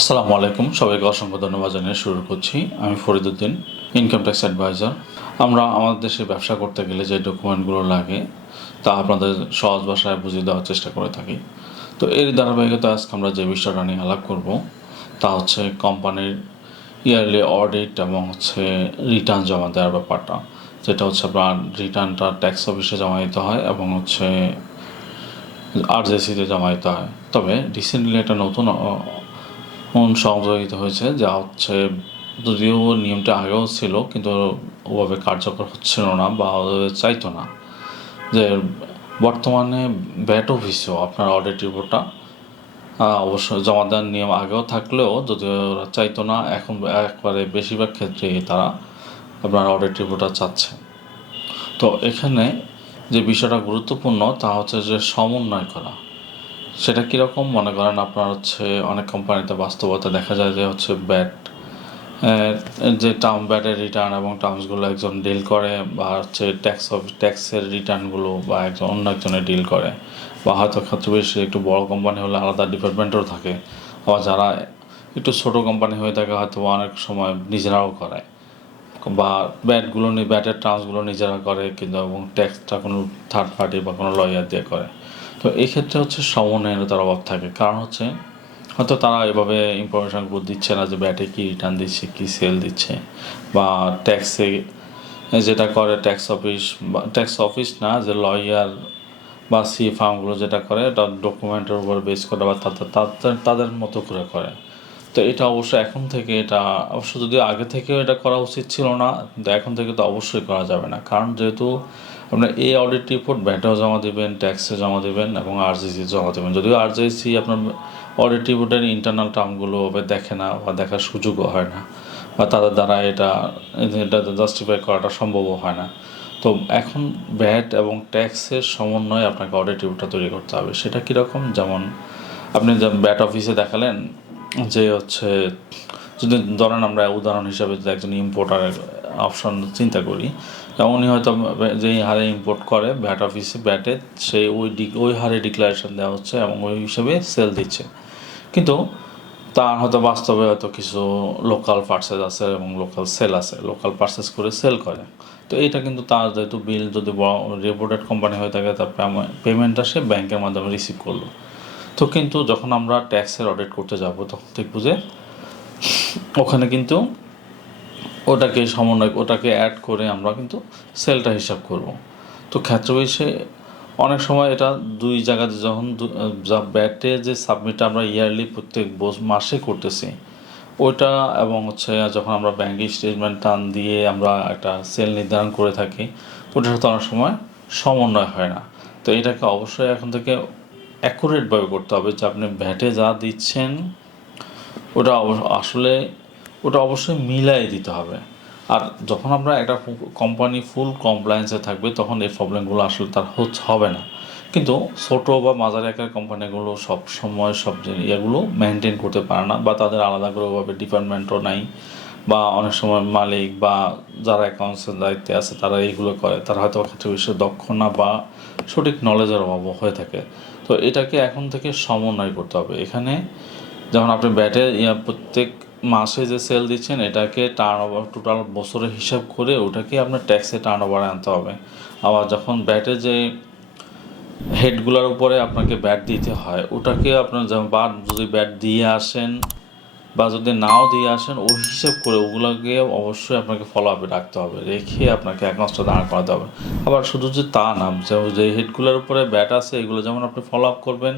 আসসালামু আলাইকুম, সবাইকে অসংখ্য ধন্যবাদ জানিয়ে শুরু করছি। আমি ফরিদুদ্দিন, ইনকাম ট্যাক্স অ্যাডভাইজার। আমরা আমাদের দেশে ব্যবসা করতে গেলে যে ডকুমেন্টগুলো লাগে তা আপনাদের সহজ ভাষায় বুঝিয়ে দেওয়ার চেষ্টা করে থাকি। তো এর ধারাবাহিকতা আজকে আমরা যে বিষয়টা নিয়ে আলাপ করব তা হচ্ছে কোম্পানির ইয়ারলি অডিট এবং রিটার্ন জমা দেওয়ার ব্যাপারটা, যেটা হচ্ছে আপনার রিটার্নটা ট্যাক্স অফিসে জমা দিতে হয় এবং আরজেসিতে জমা দিতে হয়। তবে রিসেন্টলি একটা নতুন সংযোজিত হয়েছে, যা যদিও নিয়মটা আগেও ছিল কিন্তু ওভাবে কার্যকর হচ্ছিল না বা ওভাবে চাইতো না, যে বর্তমানে ব্যাট অফিসেও আপনার অডিট রিপোর্টটা অবশ্য জমা দেওয়ার নিয়ম আগেও থাকলেও যদিও ওরা চাইতো না, এখন একবারে বেশিরভাগ ক্ষেত্রেই তারা আপনার অডিট রিপোর্টটা চাচ্ছে। তো এখানে যে বিষয়টা গুরুত্বপূর্ণ তা হচ্ছে যে সমন্বয় করা। সেটা কীরকম? মনে করেন আপনার অনেক কোম্পানিতে বাস্তবতা দেখা যায় যে ব্যাট যে ব্যাটের রিটার্ন এবং টার্মসগুলো একজন ডিল করে, বা ট্যাক্সের রিটার্নগুলো বা অন্য একজনে ডিল করে, বা হয়তো ক্ষেত্রে বেশি একটু বড় কোম্পানি হলে আলাদা ডিপার্টমেন্টও থাকে, আবার যারা একটু ছোটো কোম্পানি হয়ে থাকে হয়তো অনেক সময় নিজেরাও করে, বা ব্যাটের টার্মসগুলো নিজেরা করে কিন্তু এবং ট্যাক্সটা কোনো থার্ড পার্টি বা কোনো লয়ার দিয়ে করে। তো এই ক্ষেত্রে সমন্বয়তার অভাব থাকে, কারণ হয়তো তারা এভাবে ইনফরমেশানগুলো দিচ্ছে না যে ব্যাটে কী রিটার্ন দিচ্ছে, কী সেল দিচ্ছে, বা ট্যাক্সে যেটা করে ট্যাক্স অফিস না, যে লয়ার বা ফার্মগুলো যেটা করে এটা ডকুমেন্টের উপর বেস করে বা তাদের মতো করে করে। তো এটা অবশ্য যদিও আগে থেকেও এটা করা উচিত ছিল না, কিন্তু এখন থেকে তো অবশ্যই করা যাবে না, কারণ যেহেতু আপনার এই অডিট রিপোর্ট ব্যাটেও জমা দেবেন, ট্যাক্সে জমা দেবেন এবং আরজিসি জমা দেবেন। যদিও আরজিসি আপনার অডিট রিপোর্টের ইন্টারনাল টার্মগুলো দেখে না বা দেখার সুযোগও হয় না, বা তাদের দ্বারা এটা জাস্টিফাই করাটা সম্ভবও হয় না। তো এখন ব্যাট এবং ট্যাক্সের সমন্বয়ে আপনাকে অডিট রিপোর্টটা তৈরি করতে হবে। সেটা কীরকম? যেমন আপনি ব্যাট অফিসে দেখালেন যে যদি ধরেন আমরা উদাহরণ হিসাবে যদি একজন ইম্পোর্টারের অপশন চিন্তা করি, উনি হয়তো যেই হারে ইম্পোর্ট করে ব্যাট অফিসে ব্যাটে সেই ওই হারে ডিক্লারেশন দেওয়া হচ্ছে এবং ওই হিসাবে সেল দিচ্ছে, কিন্তু তার হয়তো বাস্তবে হয়তো কিছু লোকাল পার্সেস আছে এবং লোকাল সেল আছে, লোকাল পার্সেস করে সেল করে। তো এইটা কিন্তু তার যেহেতু বিল যদি রেপুটেড কোম্পানি হয়ে থাকে, তার পেমেন্টটা সে ব্যাংকের মাধ্যমে রিসিভ করলো। তো কিন্তু যখন আমরা ট্যাক্সের অডিট করতে যাব তখন দেখব যে ওখানে কিন্তু ওটাকে অ্যাড করে আমরা কিন্তু সেলটা হিসাব করব। তো ক্ষেত্রবিশেষে অনেক সময় এটা দুই জায়গাতে ব্যাটে যে সাবমিটটা আমরা ইয়ারলি প্রত্যেক মাসে করতেছি ওইটা, এবং যখন আমরা ব্যাঙ্কিং স্টেটমেন্ট টান দিয়ে আমরা একটা সেল নির্ধারণ করে থাকি, ওটার সাথে অনেক সময় সমন্বয় হয় না। তো এটাকে অবশ্যই এখন থেকে অ্যাকুরেটভাবে করতে হবে যে আপনি ভ্যাটে যা দিচ্ছেন ওটা ওটা অবশ্যই মিলাই দিতে হবে। আর যখন আমরা একটা কোম্পানি ফুল কমপ্লায়েন্সে থাকবে তখন এই প্রবলেমগুলো আসলে তার হবে না, কিন্তু ছোটো বা মাঝারি আকারের কোম্পানিগুলো সব ইয়েগুলো মেনটেন করতে পারে না, বা তাদের আলাদা করে ওভাবে ডিপার্টমেন্টও নাই, বা অনেক সময় মালিক বা যারা অ্যাকাউন্টসের দায়িত্বে আছে তারা এইগুলো করে, তারা হয়তো ক্ষেত্রে বিষয়ে দক্ষ না বা সঠিক নলেজের অভাব হয়ে থাকে। তো এটাকে এখন থেকে সমন্বয় করতে হবে। এখানে যেমন আপনি প্রত্যেক মাসে যে সেল দিচ্ছেন এটাকে টার্ন ওভার টোটাল বছরের হিসাব করে ওটাকে আপনার ট্যাক্সে টার্ন ওভারে আনতে হবে। আবার যখন যে হেডগুলোর উপরে আপনাকে ব্যাট দিতে হয় ওটাকে আপনার যদি ব্যাট দিয়ে আসেন বা যদি নাও দিয়ে আসেন ওই হিসাব করে ওগুলোকে অবশ্যই আপনাকে ফলো আপে রাখতে হবে, রেখে আপনাকে অ্যাকাউন্টসটা দাঁড় করাতে হবে। আবার শুধু যে তা না, যে হেডগুলোর উপরে ব্যাট আছে এগুলো যেমন আপনি ফলো আপ করবেন,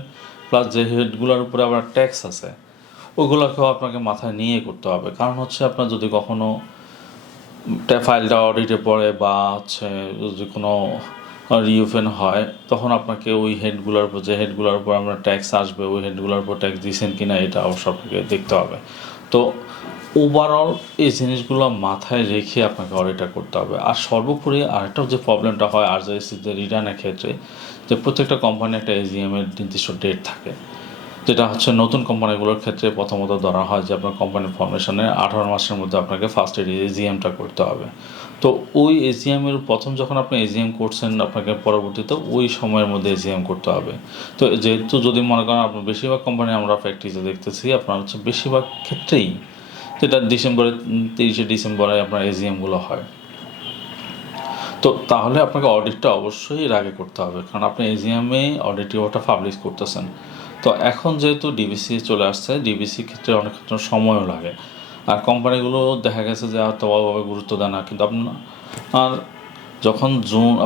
প্লাস যে হেডগুলোর উপরে আবার ট্যাক্স আছে ওগুলোকেও আপনাকে মাথায় নিয়ে করতে হবে। কারণ আপনার যদি কখনও ফাইলটা অডিটে পড়ে বা যদি কোনো রিওপেন হয় তখন আপনাকে ওই হেডগুলোর উপর আমরা ট্যাক্স আসবে ওই হেডগুলোর উপর ট্যাক্স দিয়েছেন কি না এটা অবশ্য আপনাকে দেখতে হবে। তো ওভারঅল এই জিনিসগুলো মাথায় রেখে আপনাকে অডিটটা করতে হবে। আর সর্বোপরি আরেকটা যে প্রবলেমটা হয় আরজিআইসিতে রিটার্নের ক্ষেত্রে, যে প্রত্যেকটা কোম্পানি একটা এজিএমের নির্দিষ্ট ডেট থাকে, যেটা নতুন কোম্পানিগুলোর ক্ষেত্রে প্রথমত ধরা হয় যে আপনার কোম্পানি ফর্মেশনের 18 মাসের মধ্যে আপনাকে ফার্স্ট এজিএমটা করতে হবে। তো ওই এজিএমের প্রথম যখন আপনি এজিএম করছেন আপনাকে পরবর্তীতে ওই সময়ের মধ্যে এজিএম করতে হবে। তো যেহেতু যদি মনে করেন আপনার বেশিরভাগ কোম্পানি আমরা প্র্যাকটিসে দেখতেছি আপনার হচ্ছে বেশিরভাগ ক্ষেত্রেই যেটা ডিসেম্বরে 30শে ডিসেম্বরে আপনার এজিএমগুলো হয়। তো তাহলে আপনাকে অডিটটা অবশ্যই এর আগে করতে হবে, কারণ আপনি এজিএমে অডিট রিপোর্টটা পাবলিশ করতেছেন। তো এখন যেহেতু ডিবিসি চলে আসছে, ডিবিসি ক্ষেত্রে অনেক ক্ষেত্রে সময়ও লাগে, আর কোম্পানিগুলো দেখা গেছে যে হয়তো অভাবে গুরুত্ব দেয় না। কিন্তু আর যখন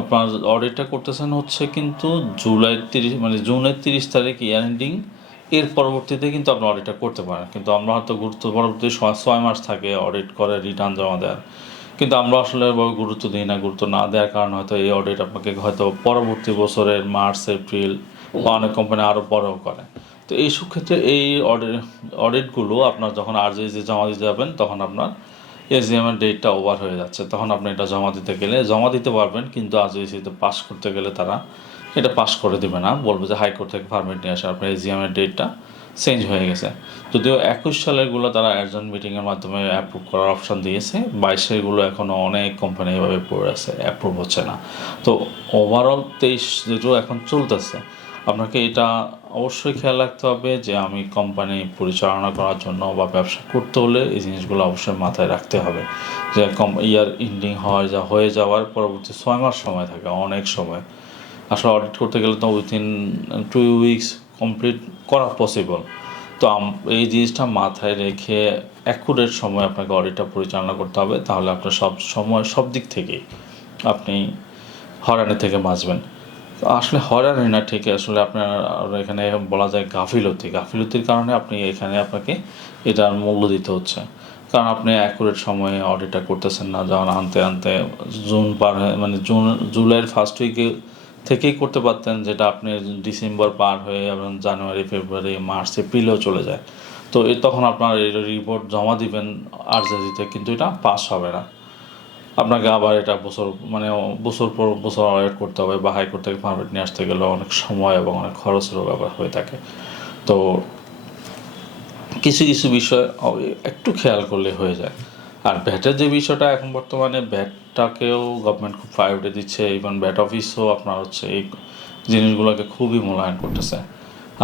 আপনার অডিটটা করতেছেন হচ্ছে কিন্তু জুনের 30 তারিখ ইয়ার এন্ডিং, এর পরবর্তীতে কিন্তু আপনি অডিটটা করতে পারেন। কিন্তু আমরা হয়তো পরবর্তী 6 মাস থাকে অডিট করে রিটার্ন জমা দেওয়ার, কিন্তু আমরা আসলে গুরুত্ব দিই না। গুরুত্ব না দেওয়ার কারণে হয়তো এই অডিট আপনাকে হয়তো পরবর্তী বছরের মার্চ এপ্রিল বা অনেক কোম্পানি আরও পরেও করে। তো এইসব ক্ষেত্রে এই অডিটগুলো আপনার যখন আরজিএসি জমা দিতে যাবেন তখন আপনার এজিএমের ডেটটা ওভার হয়ে যাচ্ছে, তখন আপনি এটা জমা দিতে গেলে জমা দিতে পারবেন, কিন্তু আরজিএসিতে পাস করতে গেলে তারা এটা পাস করে দেবে না, বলবে যে হাইকোর্ট থেকে পারমিট নিয়ে আসে, আপনার এজিএমের ডেটটা চেঞ্জ হয়ে গেছে। যদিও 21 সালেরগুলো তারা অ্যাডজন মিটিংয়ের মাধ্যমে অ্যাপ্রুভ করার অপশান দিয়েছে, 22-এরগুলো এখনও অনেক কোম্পানি এভাবে পড়ে আছে, অ্যাপ্রুভ হচ্ছে না। তো ওভারঅল 23 যেটা এখন চলতেছে, আপনাকে এটা অবশ্যই খেয়াল রাখতে হবে যে আমি কোম্পানি পরিচালনা করার জন্য বা ব্যবসা করতে হলে এই জিনিসগুলো অবশ্যই মাথায় রাখতে হবে যে ইয়ার এন্ডিং হয়ে যাওয়ার পরবর্তী 6 মাস সময় থাকে, অনেক সময়। আসলে অডিট করতে গেলে তো উইথিন 2 উইকস কমপ্লিট করা পসিবল। তো এই জিনিসটা মাথায় রেখে অ্যাকুরেট সময় আপনাকে অডিটটা পরিচালনা করতে হবে, তাহলে আপনার সব সময় সব দিক থেকেই আপনি হয়রানি থেকে বাঁচবেন। আসলে হয়রানি না, ঠিক আসলে আপনার এখানে বলা যায় গাফিলতির কারণে আপনি এখানে আপনাকে এটার মূল্য দিতে হচ্ছে, কারণ আপনি অ্যাকুরেট সময়ে অডিটটা করতেছেন না। যেমন আনতে আনতে জুন পার হয়ে জুলাইয়ের ফার্স্ট উইকে থেকেই করতে পারতেন, যেটা আপনি ডিসেম্বর পার হয়ে এবং জানুয়ারি ফেব্রুয়ারি মার্চ এপ্রিলেও চলে যায়। তো তখন আপনার এই রিপোর্ট জমা দিবেন আরজেডিতে, কিন্তু এটা পাস হবে না, আপনাকে আবার এটা বছর পর বছর ওয়েট করতে হবে, বা হাইকোর্ট থেকে পারমিট নিয়ে আসতে গেলে অনেক সময় এবং অনেক খরচেরও ব্যাপার হয়ে থাকে। তো কিছু কিছু বিষয় একটু খেয়াল করলে হয়ে যায়। আর ভ্যাটের যে বিষয়টা, এখন বর্তমানে ভ্যাটটাকেও গভর্নমেন্ট খুব প্রায়োরিটি দিচ্ছে, ইভেন ভ্যাট অফিসও আপনার হচ্ছে এই জিনিসগুলোকে খুবই মূল্যায়ন করতেছে।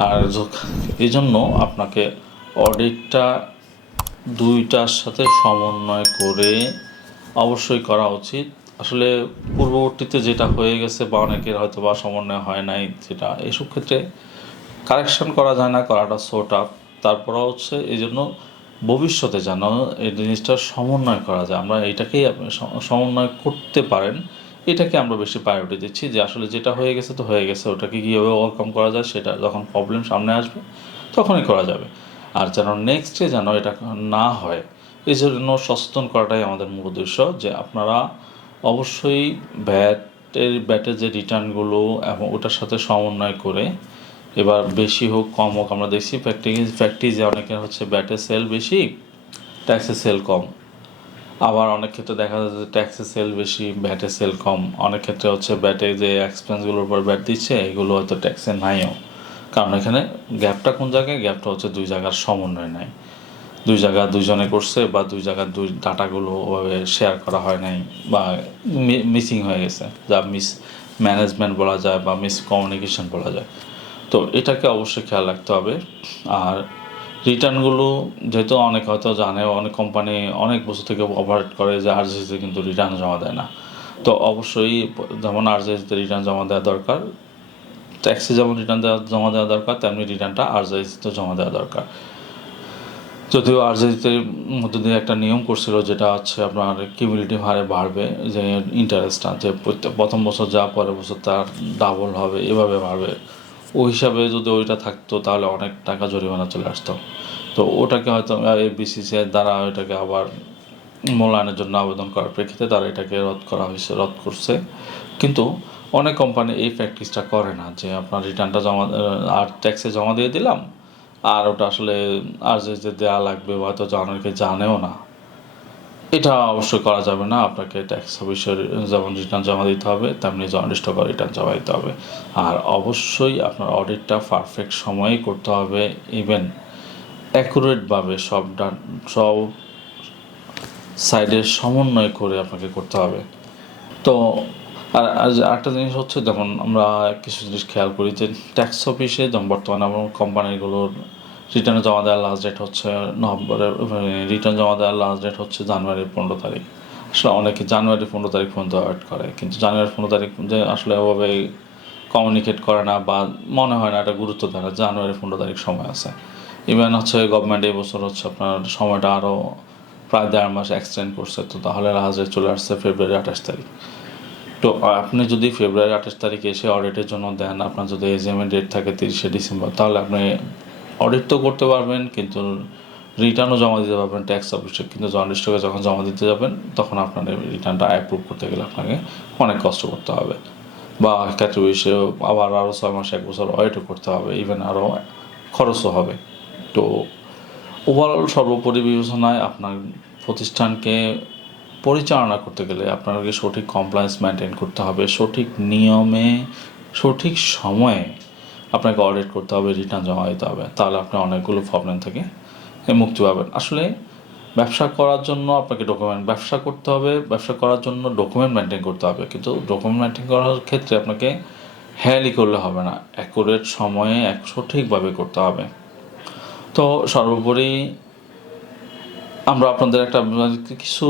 আর এই জন্য আপনাকে অডিটটা দুইটার সাথে সমন্বয় করে অবশ্যই করা উচিত। আসলে পূর্ববর্তীতে যেটা হয়ে গেছে বা অনেকের হয়তো বা সমন্বয় হয় নাই, যেটা এইসব ক্ষেত্রে কারেকশন করা যায় না, করাটা সো টাফ। তারপরে হচ্ছে এই জন্য ভবিষ্যতে যেন এই জিনিসটার সমন্বয় করা যায়, আমরা এইটাকেই আপনি সমন্বয় করতে পারেন, এটাকে আমরা বেশি প্রায়োরিটি দিচ্ছি। যে আসলে যেটা হয়ে গেছে তো হয়ে গেছে, ওটাকে কীভাবে ওভারকাম করা যায় সেটা যখন প্রবলেম সামনে আসবে তখনই করা যাবে। আর যেন নেক্সটে যেন এটা না হয়, এই জন্য সচেতন করাটাই আমাদের মূল উদ্দেশ্য। যে আপনারা অবশ্যই ব্যাটের যে রিটার্নগুলো এবং ওটার সাথে সমন্বয় করে, এবার বেশি হোক কম হোক, আমরা দেখছি প্র্যাকটিসে অনেকের হচ্ছে ব্যাটের সেল বেশি, ট্যাক্সের সেল কম। আবার অনেক ক্ষেত্রে দেখা যায় যে ট্যাক্সের সেল বেশি, ব্যাটের সেল কম। অনেক ক্ষেত্রে হচ্ছে ব্যাটে যে এক্সপেন্সগুলোর উপর ব্যাট দিচ্ছে এগুলো হয়তো ট্যাক্সে নাইও, কারণ এখানে গ্যাপটা কোন জায়গায়, গ্যাপটা হচ্ছে দুই জায়গার সমন্বয় নাই, দুই জায়গা দুইজনে করছে, বা দুই জায়গার দুই ডাটাগুলো ওভাবে শেয়ার করা হয় নাই, বা মিসিং হয়ে গেছে, যা ম্যানেজমেন্ট বলা যায় বা কমিউনিকেশন বলা যায়। তো এটাকে অবশ্যই খেয়াল রাখতে হবে। আর রিটার্নগুলো যেহেতু অনেক হয়তো জানে, অনেক কোম্পানি অনেক বছর থেকে অপারেট করে যে আরজিএসিতে কিন্তু রিটার্ন জমা দেয় না। তো অবশ্যই যেমন আরজিএসিতে রিটার্ন জমা দেওয়া দরকার, ট্যাক্সে যেমন জমা দেওয়া দরকার, তেমনি রিটার্নটা আরজিএসিতে জমা দেওয়া দরকার। যদিও আরজিএসিতে মধ্য দিয়ে একটা নিয়ম করছিল, যেটা হচ্ছে আপনার কিউমুলেটিভ হারে বাড়বে, যে ইন্টারেস্টটা, যে প্রথম বছর যা পরের বছর তার ডাবল হবে, এভাবে বাড়বে। ওই হিসাবে যদি ওইটা থাকতো তাহলে অনেক টাকা জরিমানা চলে আসতো। তো ওটাকে হয়তো বিসিসিআই দ্বারা ওইটাকে আবার মূল্যায়নের জন্য আবেদন করার প্রেক্ষিতে তারা এটাকে রদ করছে। কিন্তু অনেক কোম্পানি এই প্র্যাকটিসটা করে না, যে আপনার রিটার্নটা আর ট্যাক্সে জমা দিয়ে দিলাম, আর ওটা আসলে আর যে দেওয়া লাগবে হয়তো অনেকে জানেও না। এটা অবশ্যই করা যাবে না, আপনাকে ট্যাক্স অফিসের যেমন রিটার্ন জমা দিতে হবে তেমনি নির্দিষ্ট করে রিটার্ন জমা দিতে হবে। আর অবশ্যই আপনার অডিটটা পারফেক্ট সময়েই করতে হবে, ইভেন অ্যাকুরেটভাবে সব সাইডের সমন্বয় করে আপনাকে করতে হবে। তো আর আরেকটা জিনিস হচ্ছে, যখন আমরা কিছু জিনিস খেয়াল করি যে ট্যাক্স অফিসে যেমন বর্তমানে আমার কোম্পানিগুলোর রিটার্ন জমা দেওয়ার লাস্ট ডেট হচ্ছে নভেম্বরের, রিটার্ন জমা দেওয়ার লাস্ট ডেট হচ্ছে জানুয়ারির 15 তারিখ। আসলে অনেকে জানুয়ারি 15 তারিখ পর্যন্ত ওয়েট করে, কিন্তু জানুয়ারি 15 তারিখ যে আসলে ওভাবে কমিউনিকেট করে না বা মনে হয় না এটা গুরুত্ব দেয় না, জানুয়ারি 15 তারিখ সময় আছে। ইভেন হচ্ছে গভর্নমেন্ট এই বছর হচ্ছে আপনার সময়টা আরও প্রায় 1.5 মাস এক্সটেন্ড করছে, তো তাহলে লাস্ট ডেট চলে আসছে ফেব্রুয়ারি 28 তারিখ। তো আপনি যদি ফেব্রুয়ারি 28 তারিখে এসে অডিটের জন্য দেন, আপনার যদি এক্সামের ডেট থাকে 30শে ডিসেম্বর, তাহলে আপনি অডিট তো করতে পারবেন, কিন্তু রিটার্নও জমা দিতে পারবেন ট্যাক্স অফিসে। কিন্তু জন্ডিস স্টকে যখন জমা দিতে যাবেন, তখন আপনার রিটার্নটা অ্যাপ্রুভ করতে গেলে আপনাকে অনেক কষ্ট করতে হবে, বা ক্ষেত্রে এসে আবার আরও 6 মাস 1 বছর ওয়েটও করতে হবে, ইভেন আরও খরচও হবে। তো ওভারঅল সর্বোপরি বিবেচনায় আপনার প্রতিষ্ঠানকে পরিচালনা করতে গেলে আপনাকে সঠিক কমপ্লায়েন্স মেনটেন করতে হবে, সঠিক নিয়মে সঠিক সময়ে আপনাকে অডিট করতে হবে, রিটার্ন জমা দিতে হবে। তাহলে আপনার অনেকগুলো প্রবলেম থেকে মুক্তি পাবেন। আসলে ব্যবসা করার জন্য আপনাকে ব্যবসা করতে হবে, ব্যবসা করার জন্য ডকুমেন্ট মেনটেন করতে হবে, কিন্তু ডকুমেন্ট মেনটেন করার ক্ষেত্রে আপনাকে হেয়ালি করলে হবে না, অ্যাকুরেট সময়ে সঠিকভাবে করতে হবে। তো সর্বোপরি আমরা আপনাদের একটা কিছু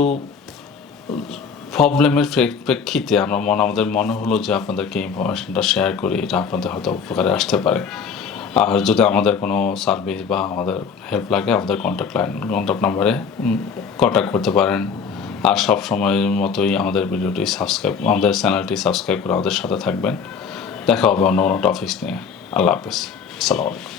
প্রবলেমের প্রেক্ষিতে আমাদের মনে হলো যে আপনাদেরকে ইনফরমেশনটা শেয়ার করি, এটা আপনাদের হয়তো উপকারে আসতে পারে। আর যদি আমাদের কোনো সার্ভিস বা আমাদের হেল্প লাগে, আমাদের কন্ট্যাক্ট নাম্বারে কন্ট্যাক্ট করতে পারেন। আর সব সময়ের মতোই আমাদের আমাদের চ্যানেলটি সাবস্ক্রাইব করে আমাদের সাথে থাকবেন। দেখা হবে অন্য কোনো টপিকস নিয়ে। আল্লাহ হাফেজ, আসসালামু আলাইকুম।